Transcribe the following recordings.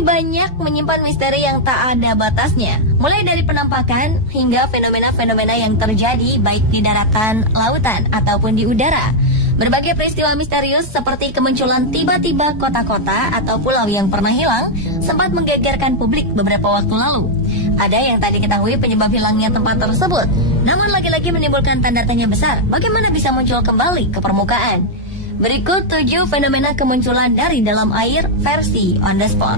ini banyak menyimpan misteri yang tak ada batasnya. Mulai dari penampakan hingga fenomena-fenomena yang terjadi baik di daratan, lautan, ataupun di udara. Berbagai peristiwa misterius seperti kemunculan tiba-tiba kota-kota atau pulau yang pernah hilang sempat menggegerkan publik beberapa waktu lalu. Ada yang tak diketahui penyebab hilangnya tempat tersebut, namun lagi-lagi menimbulkan tanda tanya besar bagaimana bisa muncul kembali ke permukaan. Berikut 7 fenomena kemunculan dari dalam air versi on the spot.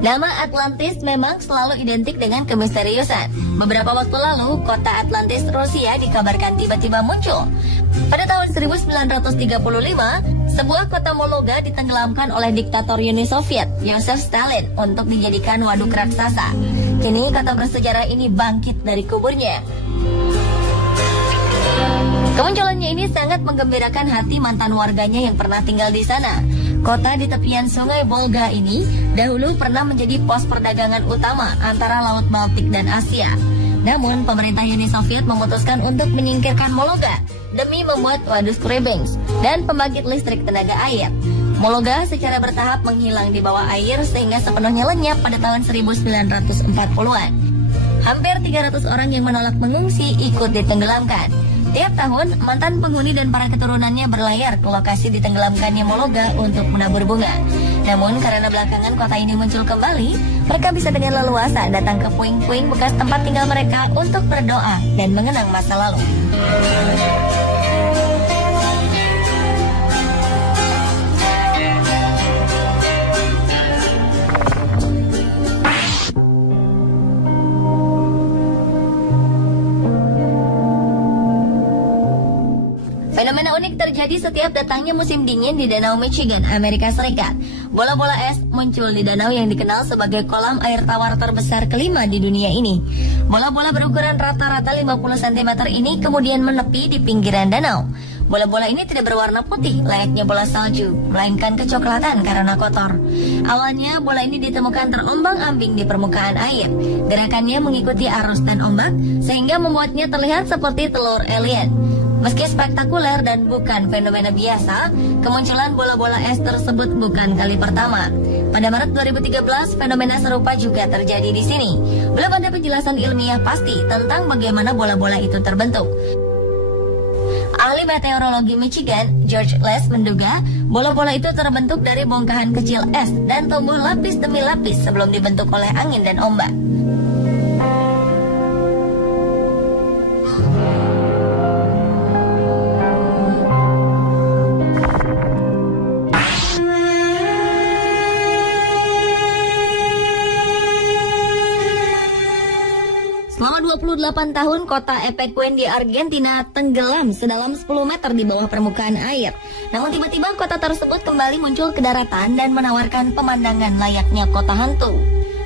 Nama Atlantis memang selalu identik dengan kemisteriusan. Beberapa waktu lalu, kota Atlantis Rusia dikabarkan tiba-tiba muncul. Pada tahun 1935, sebuah kota Mologa ditenggelamkan oleh diktator Uni Soviet, Joseph Stalin, untuk dijadikan waduk raksasa. Kini kota bersejarah ini bangkit dari kuburnya. Kemunculannya ini sangat menggembirakan hati mantan warganya yang pernah tinggal di sana. Kota di tepian sungai Volga ini dahulu pernah menjadi pos perdagangan utama antara Laut Baltik dan Asia. Namun, pemerintah Uni Soviet memutuskan untuk menyingkirkan Mologa demi membuat waduk Skrebens dan pembangkit listrik tenaga air. Mologa secara bertahap menghilang di bawah air sehingga sepenuhnya lenyap pada tahun 1940-an. Hampir 300 orang yang menolak mengungsi ikut ditenggelamkan. Tiap tahun, mantan penghuni dan para keturunannya berlayar ke lokasi ditenggelamkannya Mologa untuk menabur bunga. Namun, karena belakangan kota ini muncul kembali, mereka bisa dengan leluasa datang ke puing-puing bekas tempat tinggal mereka untuk berdoa dan mengenang masa lalu. Fenomena unik terjadi setiap datangnya musim dingin di Danau Michigan, Amerika Serikat. Bola-bola es muncul di danau yang dikenal sebagai kolam air tawar terbesar kelima di dunia ini. Bola-bola berukuran rata-rata 50 cm ini kemudian menepi di pinggiran danau. Bola-bola ini tidak berwarna putih layaknya bola salju, melainkan kecoklatan karena kotor. Awalnya bola ini ditemukan terombang-ambing di permukaan air. Gerakannya mengikuti arus dan ombak sehingga membuatnya terlihat seperti telur alien. Meski spektakuler dan bukan fenomena biasa, kemunculan bola-bola es tersebut bukan kali pertama. Pada Maret 2013, fenomena serupa juga terjadi di sini. Belum ada penjelasan ilmiah pasti tentang bagaimana bola-bola itu terbentuk. Ahli meteorologi Michigan, George Les, menduga bola-bola itu terbentuk dari bongkahan kecil es dan tumbuh lapis demi lapis sebelum dibentuk oleh angin dan ombak. Selama 28 tahun, kota Epecuén di Argentina tenggelam sedalam 10 meter di bawah permukaan air. Namun tiba-tiba kota tersebut kembali muncul ke daratan dan menawarkan pemandangan layaknya kota hantu.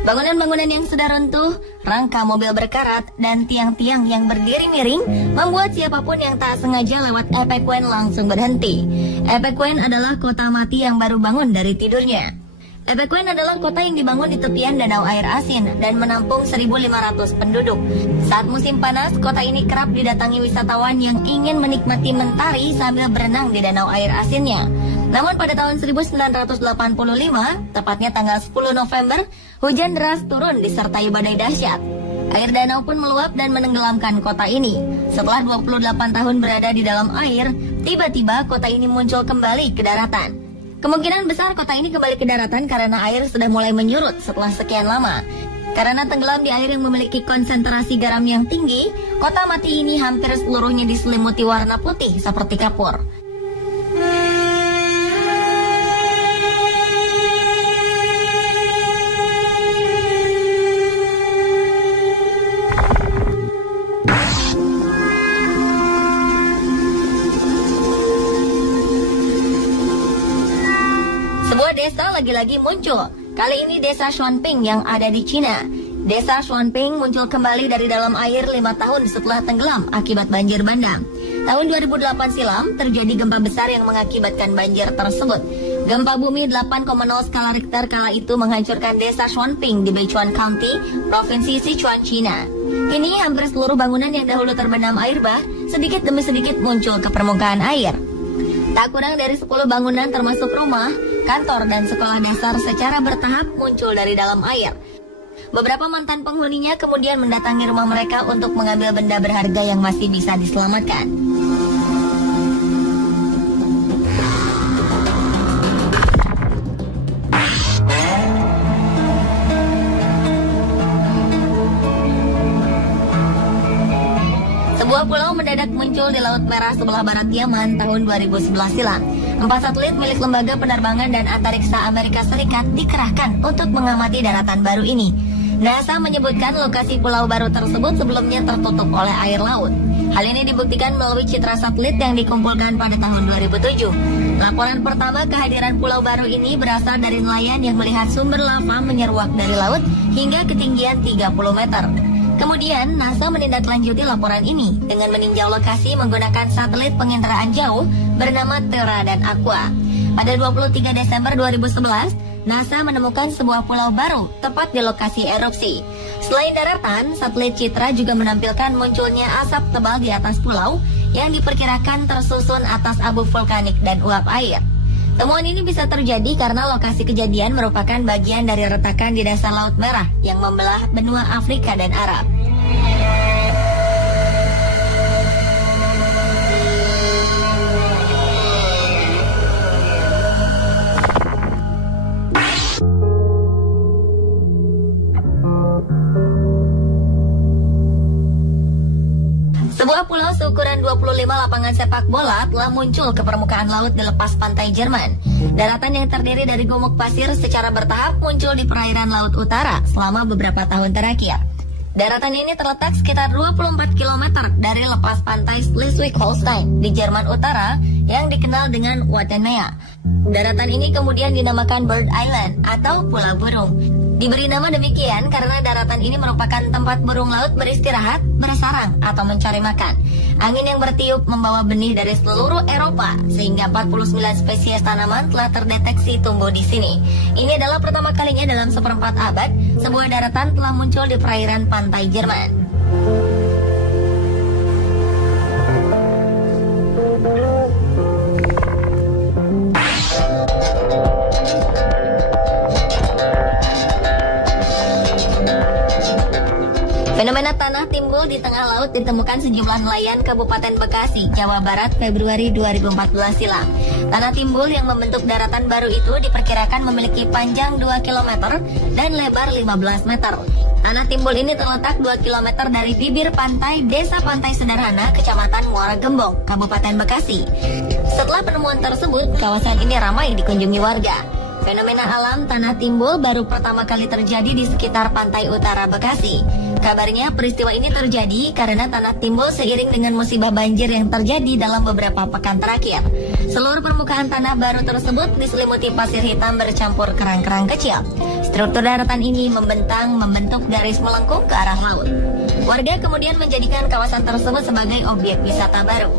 Bangunan-bangunan yang sudah runtuh, rangka mobil berkarat, dan tiang-tiang yang berdiri miring membuat siapapun yang tak sengaja lewat Epecuén langsung berhenti. Epecuén adalah kota mati yang baru bangun dari tidurnya. Epecuén adalah kota yang dibangun di tepian danau air asin dan menampung 1.500 penduduk. Saat musim panas, kota ini kerap didatangi wisatawan yang ingin menikmati mentari sambil berenang di danau air asinnya. Namun pada tahun 1985, tepatnya tanggal 10 November, hujan deras turun disertai badai dahsyat. Air danau pun meluap dan menenggelamkan kota ini. Setelah 28 tahun berada di dalam air, tiba-tiba kota ini muncul kembali ke daratan. Kemungkinan besar kota ini kembali ke daratan karena air sudah mulai menyurut setelah sekian lama. Karena tenggelam di air yang memiliki konsentrasi garam yang tinggi, kota mati ini hampir seluruhnya diselimuti warna putih seperti kapur. Sebuah desa lagi-lagi muncul. Kali ini desa Xuanping yang ada di Cina. Desa Xuanping muncul kembali dari dalam air 5 tahun setelah tenggelam akibat banjir bandang. Tahun 2008 silam terjadi gempa besar yang mengakibatkan banjir tersebut. Gempa bumi 8,0 skala Richter kala itu menghancurkan desa Shuanping di Beichuan County, Provinsi Sichuan, China. Kini hampir seluruh bangunan yang dahulu terbenam air bah sedikit demi sedikit muncul ke permukaan air. Tak kurang dari 10 bangunan termasuk rumah, kantor, dan sekolah dasar secara bertahap muncul dari dalam air. Beberapa mantan penghuninya kemudian mendatangi rumah mereka untuk mengambil benda berharga yang masih bisa diselamatkan. Sebuah pulau mendadak muncul di Laut Merah sebelah barat Yaman tahun 2011 silam. 4 satelit milik Lembaga Penerbangan dan Antariksa Amerika Serikat dikerahkan untuk mengamati daratan baru ini. NASA menyebutkan lokasi pulau baru tersebut sebelumnya tertutup oleh air laut. Hal ini dibuktikan melalui citra satelit yang dikumpulkan pada tahun 2007. Laporan pertama kehadiran pulau baru ini berasal dari nelayan yang melihat sumber lava menyeruak dari laut hingga ketinggian 30 meter. Kemudian, NASA menindaklanjuti laporan ini dengan meninjau lokasi menggunakan satelit penginderaan jauh bernama Terra dan Aqua. Pada 23 Desember 2011, NASA menemukan sebuah pulau baru tepat di lokasi erupsi. Selain daratan, satelit Citra juga menampilkan munculnya asap tebal di atas pulau yang diperkirakan tersusun atas abu vulkanik dan uap air. Temuan ini bisa terjadi karena lokasi kejadian merupakan bagian dari retakan di dasar Laut Merah yang membelah benua Afrika dan Arab. Sebuah pulau seukuran 25 lapangan sepak bola telah muncul ke permukaan laut di lepas pantai Jerman. Daratan yang terdiri dari gumuk pasir secara bertahap muncul di perairan Laut Utara selama beberapa tahun terakhir. Daratan ini terletak sekitar 24 km dari lepas pantai Schleswig-Holstein di Jerman Utara yang dikenal dengan Wattenmea. Daratan ini kemudian dinamakan Bird Island atau Pulau Burung. Diberi nama demikian karena daratan ini merupakan tempat burung laut beristirahat, bersarang, atau mencari makan. Angin yang bertiup membawa benih dari seluruh Eropa, sehingga 49 spesies tanaman telah terdeteksi tumbuh di sini. Ini adalah pertama kalinya dalam seperempat abad, sebuah daratan telah muncul di perairan pantai Jerman. Fenomena tanah timbul di tengah laut ditemukan sejumlah nelayan Kabupaten Bekasi, Jawa Barat, Februari 2014 silam. Tanah timbul yang membentuk daratan baru itu diperkirakan memiliki panjang 2 km dan lebar 15 meter. Tanah timbul ini terletak 2 km dari bibir pantai Desa Pantai Sederhana, Kecamatan Muara Gembong, Kabupaten Bekasi. Setelah penemuan tersebut, kawasan ini ramai dikunjungi warga. Fenomena alam tanah timbul baru pertama kali terjadi di sekitar pantai utara Bekasi. Kabarnya peristiwa ini terjadi karena tanah timbul seiring dengan musibah banjir yang terjadi dalam beberapa pekan terakhir. Seluruh permukaan tanah baru tersebut diselimuti pasir hitam bercampur kerang-kerang kecil. Struktur daratan ini membentuk garis melengkung ke arah laut. Warga kemudian menjadikan kawasan tersebut sebagai objek wisata baru.